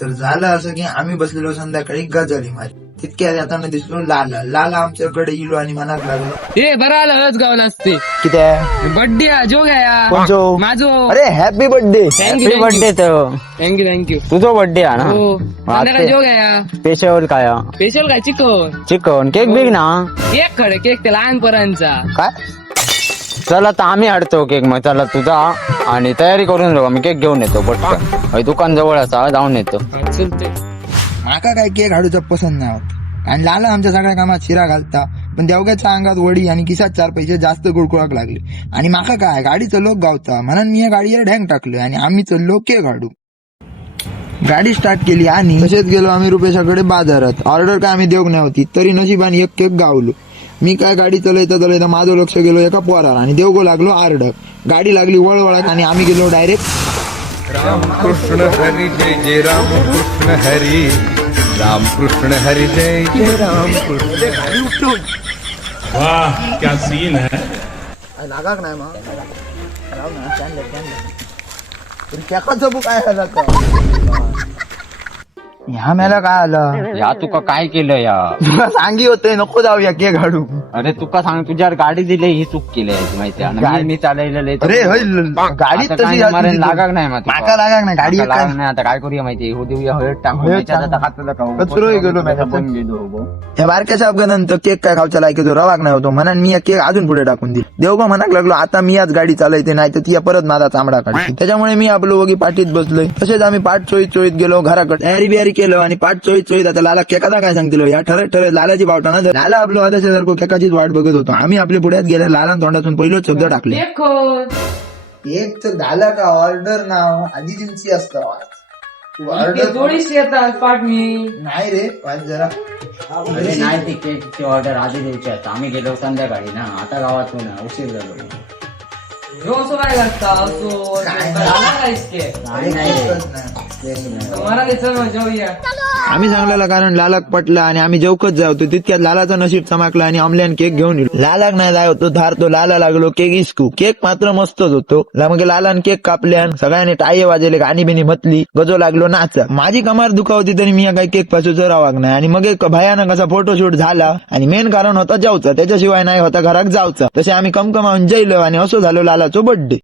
तर झालं असं की आम्ही बसलेलो संध्याकाळी गजाली मारी. तितक्या येताना दिसलो लाला. लाला आमच्याकडे इलो आणि मनात लागलो ए बरं आलं हळद गावला असते किती बर्थडे जो घ्या कोणचो? माझो अरे happy birthday. Thank you, birthday तर थँक्यू तुझा बर्थडे आहे ना. हो संध्याकाळी जो घ्या स्पेशल काय स्पेशल काय चिकन चिकन केक बिग ना केक खडे केक ते लहान पोरांचा काय. चला तर आम्ही हडतो केक. मग चला तुझा आणि तयारी करून जाऊ. मी केक घेऊन येतो पटकन. दुकान जवळ असा जाऊन येतो. चलते माका काय केक हाडूचा पसंत नाही होत आणि लाला आमच्या सगळ्या कामात शिरा घालता. पण देवग्याच्या अंगात वडी आणि किसात 4 पैसे जास्त गुळकुळाक लागले आणि माका काय गाडीचं लोक गावता म्हणून मी या गाडीवर ढँग टाकलं आणि आम्ही चललो केक हाडू. गाडी स्टार्ट केली आणि तसेच गेलो आम्ही रुपेशाकडे बाजारात. ऑर्डर काय आम्ही देऊक नाही होती तरी नशिबाने एक केक गावलो. मी काय गाडी चलवता माझं लक्ष गेलो एका पोरावर आणि देवगो लागलो आरडक. गाडी लागली वळवळत आणि आम्ही गेलो डायरेक्ट राम कृष्ण हरी जय जय राम कृष्ण हरी राम कृष्ण हरी जय जय राम कृष्ण. वाह क्या सीन है. लागाक नाही मग केकाचं बुक काय झालं का ह्या मेला काय आलं. या तुका काय केलं या. तुला सांगी होते नको जाऊया केक हाडू. अरे तुका सांग तुझ्यावर गाडी दिली ही चूक केली आहे माहिती आहे ना. मी चालवलेलं अरे गाडीत तशी लागाक नाही मग माका लागाक नाही गाडी एक लागाक नाही. आता काय करूया माहिती हो देऊया हळद टाकून हळद त्याच्यात टाकून. आता हाताला खाऊ. कचरोही गेलो नाही. आपण गेलो हो. या बारक्याच्या अपघातानंतर केक काय खावच्या लायकीचो रवाक नाही होतो म्हणून मी या केक अजून पुढे टाकून दिली. देवबा म्हणाक लागलो आता मी आज गाडी चालवते नाही तर ती परत माझा चामडा काढते. त्याच्यामुळे मी आपलं वगी पाठीत बसलोय. तसेच आम्ही पाठ चोईत गेलो घराकडे. तयारी बियारी केलं आणि पाठ चोईत आता लाला केकाचा काय सांगतील या ठरत लालाची बावटाना लाला आपलं वादाच्या केकाचीच वाट बघत होतो. आम्ही आपल्या पुढ्यात गेल्या लाला तोंडातून पहिलं शब्द टाकले केक खोल केक तर झाला का ऑर्डर नाव आधी तुमची असतं ऑर्डर थोडीशी येतात पाठणी नाही रे वाच जरा अरे नाही ती केकची ऑर्डर आधी द्यायची आता. आम्ही गेलो संध्याकाळी ना. आता गावातून उशीर झालो. असं काय करता असो नाही नाही मला ते चल जाऊया. आम्ही सांगलेला कारण लालाक पटला आणि आम्ही जेवकच जावतो तितक्यात लालाचं नशीब चमकला आणि ऑमल्यान केक घेऊन येलो. लालाक नाही जाय होतो धारतो लाला लागलो केक इस्कू. केक मात्र मस्तच होतो. मग लालान केक कापल्यान सगळ्यांनी टाये वाजले गाणी बिनी म्हतली गजो लागलो नाच. माझी कमार दुखावती तरी मी काही केक पासून रावाक नाही आणि मग एक भयानक असा फोटोशूट झाला आणि मेन कारण होता जाऊचा त्याच्याशिवाय नाही होता घरात जाऊचा. तसे आम्ही कमकमावून जेलो आणि असं झालो लालाचो बर्थडे.